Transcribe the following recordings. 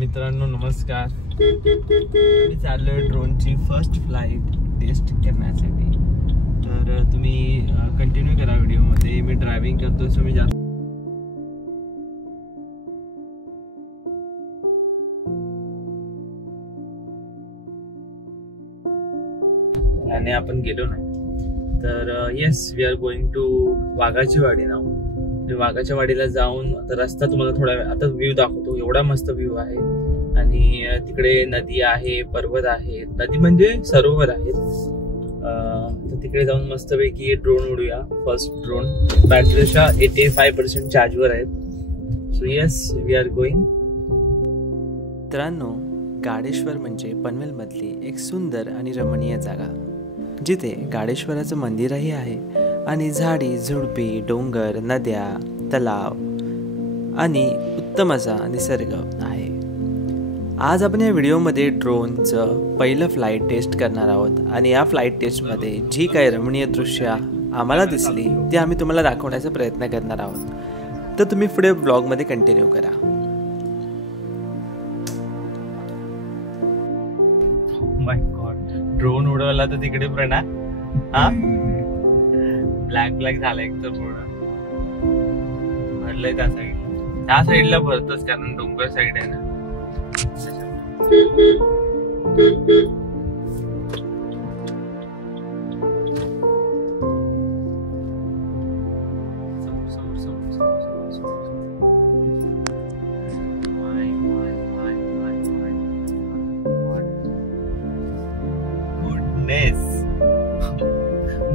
मित्रांनो नमस्कार. मी चाललोय ड्रोनची फर्स्ट फ्लाईट टेस्ट करण्यासाठी. तर तुम्ही कंटिन्यू करा व्हिडिओमध्ये. मी ड्रायव्हिंग करतोय सो मी जास्त आणि आपण गेलो नाही. तर yes we are going to वाघाची वाडी नाव. वाघाच्या वाडीला जाऊन आता रस्ता तुम्हाला थोडा वेळ आता व्ह्यू दाखवतो. एवढा मस्त व्ह्यू आहे आणि तिकडे नदी आहे, पर्वत आहे. नदी म्हणजे सरोवर आहेत. तर तिकडे जाऊन मस्तपैकी ड्रोन उडूया. फर्स्ट ड्रोन बॅटरीच्या 85% चार्जवर आहेत. So yes we are going. मित्रांनो, गाडेश्वर म्हणजे पनवेलमधली एक सुंदर आणि रमणीय जागा, जिथे गाडेश्वराचं मंदिरही आहे आणि झाडी झुडपी, डोंगर, नद्या, तलाव आणि उत्तम असा निसर्ग आहे. आज आपण या व्हिडिओमध्ये ड्रोनचं पहिलं फ्लाईट टेस्ट करणार आहोत आणि या फ्लाईट टेस्टमध्ये जी काही रमणीय दृश्य आम्हाला दिसली ती आम्ही तुम्हाला दाखवण्याचा प्रयत्न करणार आहोत. तर तुम्ही पुढे ब्लॉगमध्ये कंटिन्यू करा. माय गॉड, ड्रोन उडवला तर तिकडे प्रणा ब्लॅक ब्लॅक झाला एक तर पूर्ण भरलंय. त्या साईडला भरतच कारण डोंगर साईड आहे ना. गुडनेस,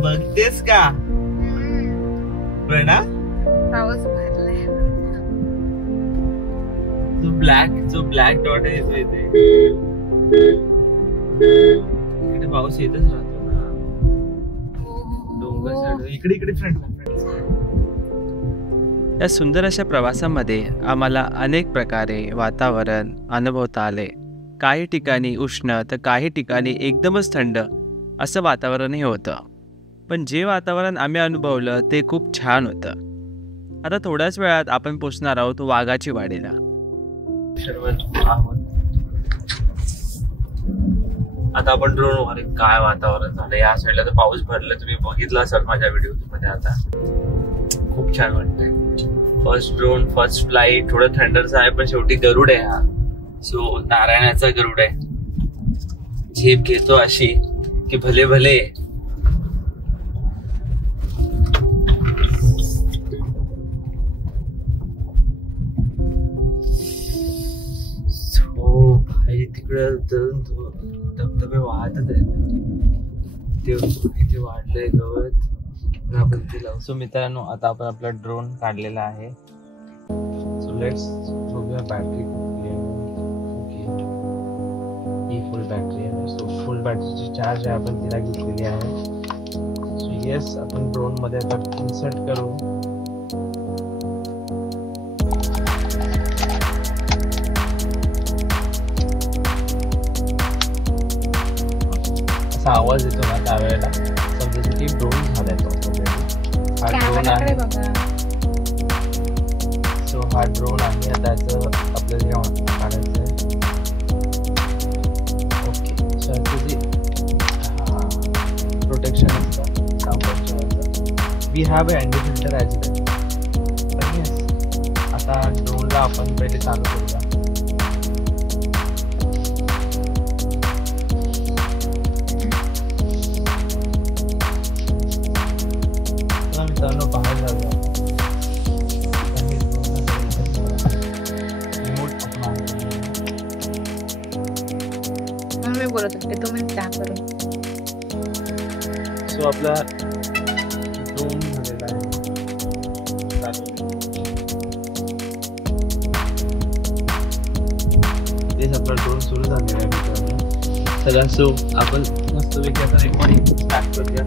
बघतेस का प्रणा? पाऊस भरलाय. जो ब्लॅक डॉट आहे तो इथे. इकडे पाऊस येतच राहतो ना डोंगर साईड. इकडे फ्रंटला. या सुंदर अशा प्रवासामध्ये आम्हाला अनेक प्रकारे वातावरण अनुभवता आले. काही ठिकाणी उष्ण तर काही ठिकाणी एकदमच थंड असं वातावरणही होतं. पण जे वातावरण आम्ही अनुभवलं ते खूप छान होतं. आता थोड्याच वेळात आपण पोहोचणार आहोत वाघाची वाडीला. आता आपण ड्रोन वर. काय वातावरण झालं या साईडला. तर पाऊस भरला, तुम्ही बघितला असाल माझ्या व्हिडिओ मध्ये. आता खूप छान वाटतंय. First drone first flight. थोडं थंडरच आहे पण शेवटी गरुड आहे हा. सो नारायणाचा गरुड आहे. झेप घेतो अशी की भले भले. तिकडे धबधबे वाहतच आहेत. इथे वाढलंय गवत. आपण ते लावू. सो मित्रांनो, आता आपण आपला ड्रोन काढलेला आहे. सो लेट्स बघूया बॅटरी कुठली आहे. ही फुल बॅटरी आहे. सो फुल बॅटरीची चार्ज आहे, आपण तिला घेतलेली आहे. सो येस आपण ड्रोन मध्ये आता इन्सर्ट करू. आवाज येतो ना त्यावेळेला समजायचं की ड्रोन झालाय तो. हा ड्रोन आहे. सो हा ड्रोन आहे. आता आपल्याला काढायचं आहे. ओके. सो याचं जे प्रोटेक्शन असतं सावकाश. We have a anti filter as well. Yes आता ड्रोनला आपण पहिले चालू करूया. बाहेर जाऊया. मी बोलत होते तुम्ही त्या करून. सो आपला ड्रोन झालेला आहे. तेच आपला ड्रोन सुरू झालेला आहे मित्रांनो. चला सो आपण मस्तपैकी आता रेकॉर्डिंग स्टार्ट करूया.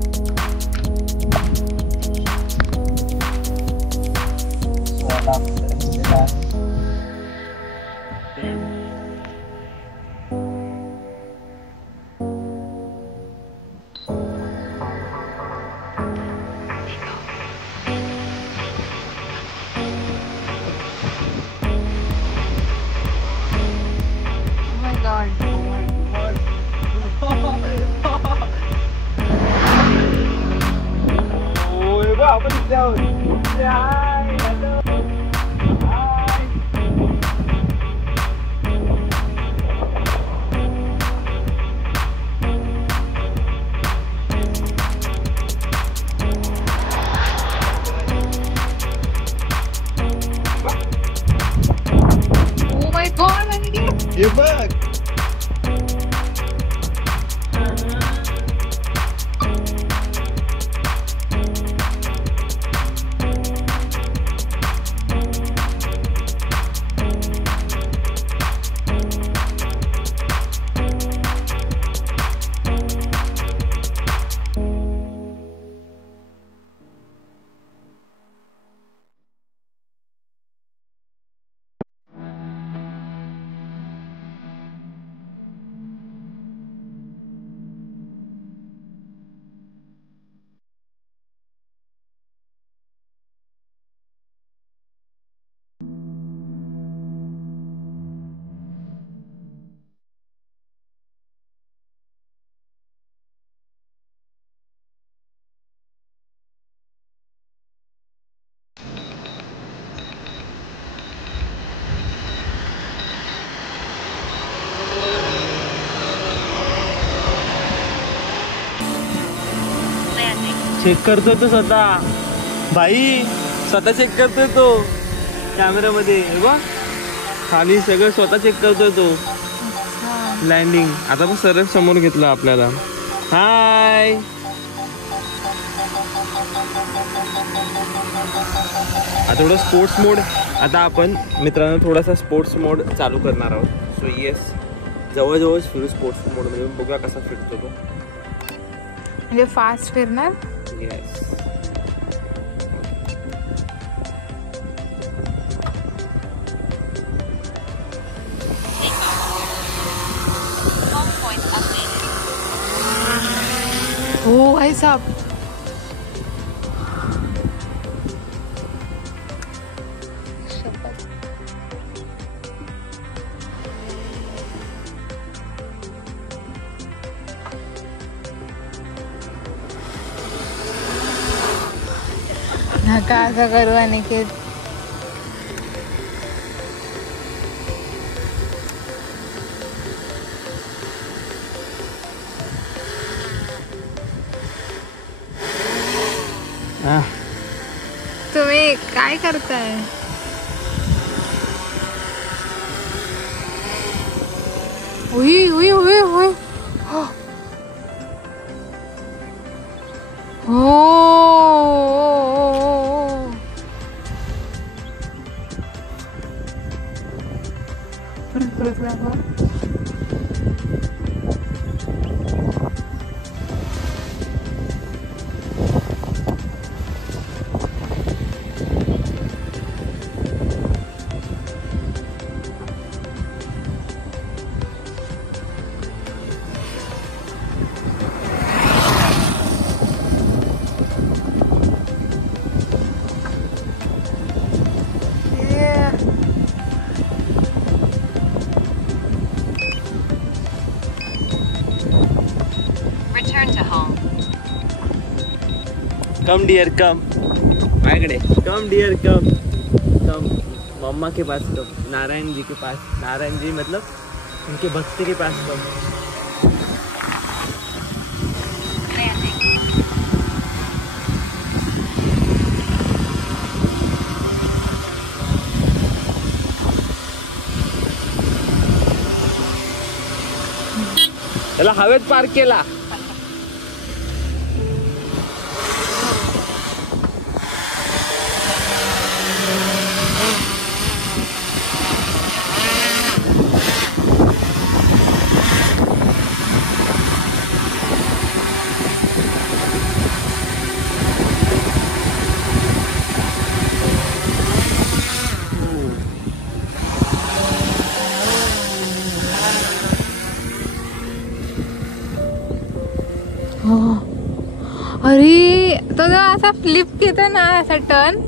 चेक करतोय तो स्वतः भाई, स्वतः चेक करतोय तो कॅमेऱ्यामध्ये बघ, खाली सगळं स्वतः चेक करतोय तो लँडिंग. आता पण सरळ समोर घेतलं आपल्याला. हाय, आता थोडं स्पोर्ट्स मोड. आता आपण मित्रांनो थोडासा स्पोर्ट्स मोड चालू करणार आहोत. सो येस, जवळजवळ फिरू स्पोर्ट्स मोड मध्ये, बघूया कसा फिरतो तो. म्हणजे फास्ट फिरणार. येस, हो भाई साहब, नका असं करू अनिकेत. तुम्ही काय करताय? उई उई उई उई. कम डियर कम, माझ्याकडे कम डियर कम. कम मम्मा के पास कम, नारायण जी के पास. नारायण जी मतलब उनके भक्त के पास कम. त्याला हवेत पार्क केला. अरे तो जो असा फ्लिप घेतो ना, असा टर्न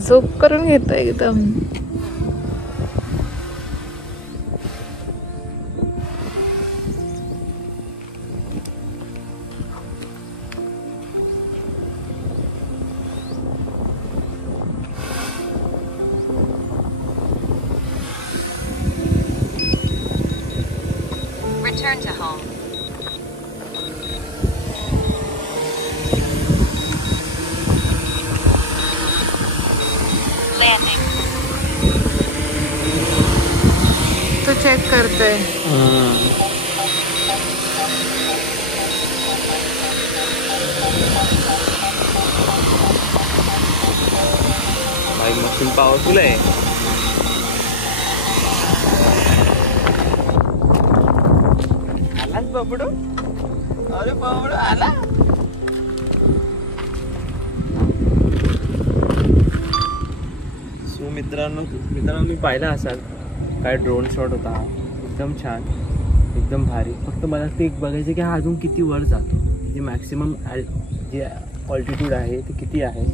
झोप करून घेतो एकदम. Return to home. Landing. तो चेक करतोय. भाई मशीन पॉवरफुल आहे. आलाच बाबडो. अरे बाबडो आला. सो मित्रांनो मी पाहिला असाल काय ड्रोन शॉट होता, एकदम छान, एकदम भारी. फक्त मला ते एक बघायचं की हा अजून किती वर जातो, जे मॅक्सिमम जे ऑल्टिट्यूड आहे ते किती आहे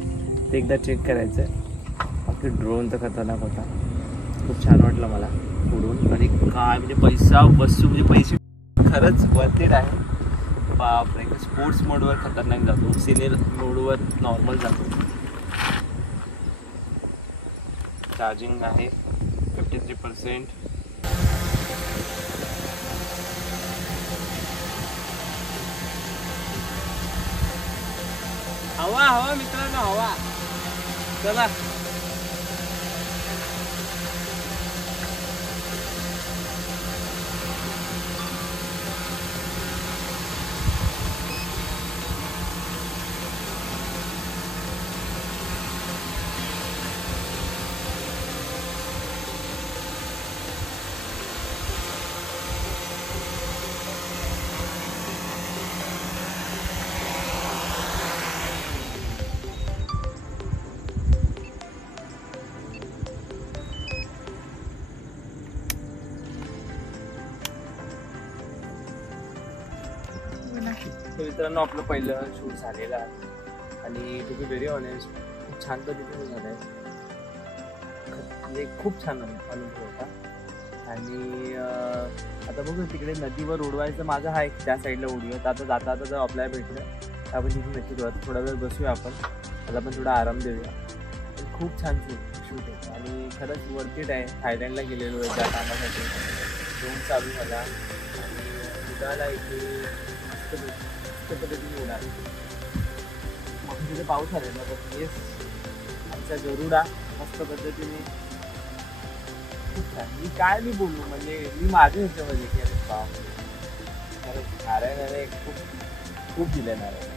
ते एकदा चेक करायचं आहे. बाकी ड्रोन तर खतरनाक होता, खूप छान वाटलं मला उडून. आणि काय म्हणजे पैसा वस्तू म्हणजे पैसे खरंच वर्थ आहे. बापरे, स्पोर्ट्स मोडवर खतरनाक जातो, सिनियर मोडवर नॉर्मल जातो. चार्जिंग आहे 53%. हवा हवा मित्रांनो हवा. चला तर मित्रांनो आपलं पहिलं शूट झालेलं आहे आणि टू बी व्हेरी ऑनेस्ट खूप छान पद्धतीने झालं आहे. म्हणजे खूप छान अनुभव होता. आणि आता बघू तिकडे नदीवर उडवायचं माझं आहे त्या साईडला उडूयात. आता जाता आता जर आपल्याला भेटलं तर आपण तिथे नक्की जाऊ. थोडा वेळ बसूया आपण, त्याला पण थोडा आराम देऊया. खूप छान शूट होतं आणि खरंच वर्थ आहे. थायलंडला गेलेलो आहे त्या कामासाठी. ड्रोन चालू झाला आणि उडाला इथे मस्त पद्धतीने उडाला. मग तिथे पाऊस आलेला तर येस आमचा गरुडा मस्त पद्धतीने खूप छान. मी बोलू म्हणजे मी माझ्या ह्याच्यामध्ये की अरे बाप खरंच नारायणाने खूप दिलं नारायण.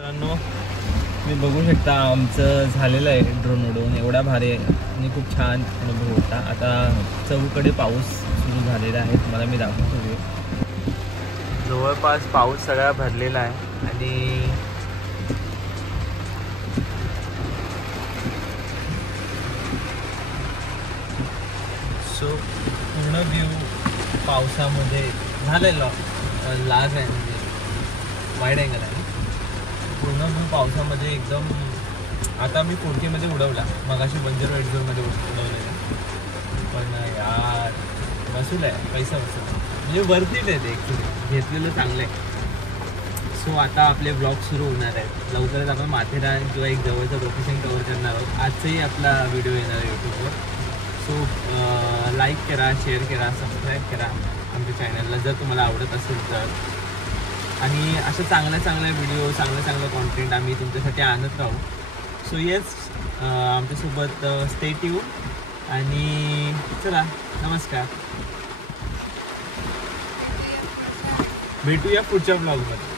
मित्रांनो मी बघू शकता आमचं झालेलं आहे ड्रोन उडवून. एवढा भारी आणि खूप छान अनुभव होता. आता चहूकडे पाऊस सुरू झालेला आहे, तुम्हाला मी दाखवतो. जवळपास पाऊस सगळा भरलेला आहे आणि सो पूर्ण व्ह्यू पावसामध्ये झालेलं लाज आहे म्हणजे वाईड अँगल आहे. पूर्ण व्ह्यू पावसामध्ये एकदम. आता मी कोणतीमध्ये उडवला मगाशी बंजर रेड झोनमध्ये उडवलेला पण यार वसूल आहे, पैसा वसूल म्हणजे वरतीच आहे ते. ॲक्च्युली घेतलेलं चांगलं आहे. सो आता आपले ब्लॉग सुरू होणार आहेत. लवकरच आपण माथेरान किंवा एक जवळचं लोकेशन कवर करणार आहोत. आजचाही आपला व्हिडिओ येणार आहे यूट्यूबवर. सो लाईक करा, शेअर करा, सबस्क्राईब करा आमच्या चॅनलला जर तुम्हाला आवडत असेल तर. आणि अशा चांगल्या व्हिडिओ चांगलं कॉन्टेंट आम्ही तुमच्यासाठी आणत राहू. सो येस आमच्यासोबत स्टे ट्यून आणि चला नमस्कार. भेटूया पुढच्या ब्लॉगमध्ये.